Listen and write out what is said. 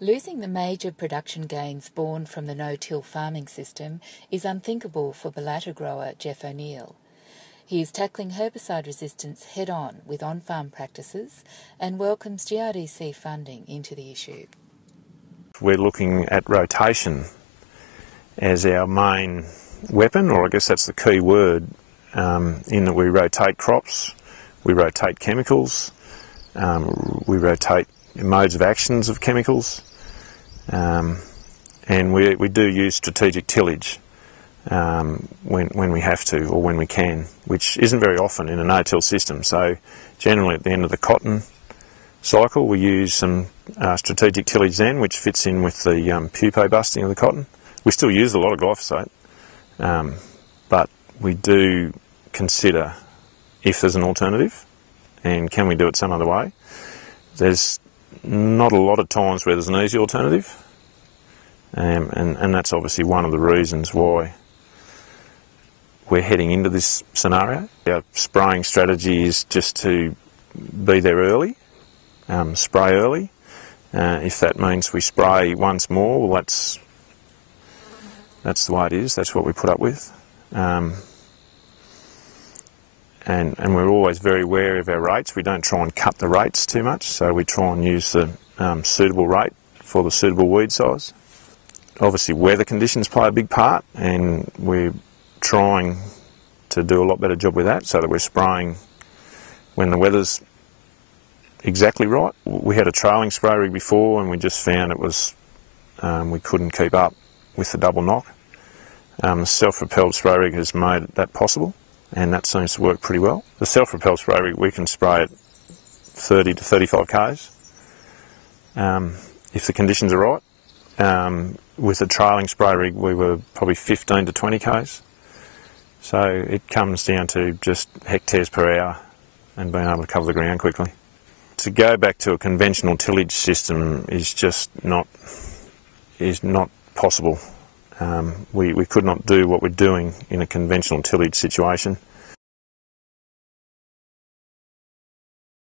Losing the major production gains born from the no-till farming system is unthinkable for ballatta grower Geoff O'Neill. He is tackling herbicide resistance head-on with on-farm practices and welcomes Grdc funding into the issue. We're looking at rotation as our main weapon, or I guess that's the key word, in that we rotate crops, we rotate chemicals, we rotate modes of actions of chemicals, and we do use strategic tillage when we have to or when we can, which isn't very often in a no-till system. So generally at the end of the cotton cycle we use some strategic tillage then, which fits in with the pupae busting of the cotton. We still use a lot of glyphosate, but we do consider if there's an alternative and can we do it some other way. There's not a lot of times where there's an easy alternative, and that's obviously one of the reasons why we're heading into this scenario. Our spraying strategy is just to be there early, spray early. If that means we spray once more, well that's the way it is, that's what we put up with. And we're always very wary of our rates. We don't try and cut the rates too much, so we try and use the suitable rate for the suitable weed size. Obviously weather conditions play a big part, and we're trying to do a lot better job with that so that we're spraying when the weather's exactly right. We had a trailing spray rig before and we just found it was, we couldn't keep up with the double knock. The self-propelled spray rig has made that possible, and that seems to work pretty well. The self-propelled spray rig, we can spray at 30 to 35 k's if the conditions are right. With the trailing spray rig we were probably 15 to 20 k's. So it comes down to just hectares per hour and being able to cover the ground quickly. To go back to a conventional tillage system is just not possible. We could not do what we're doing in a conventional tillage situation.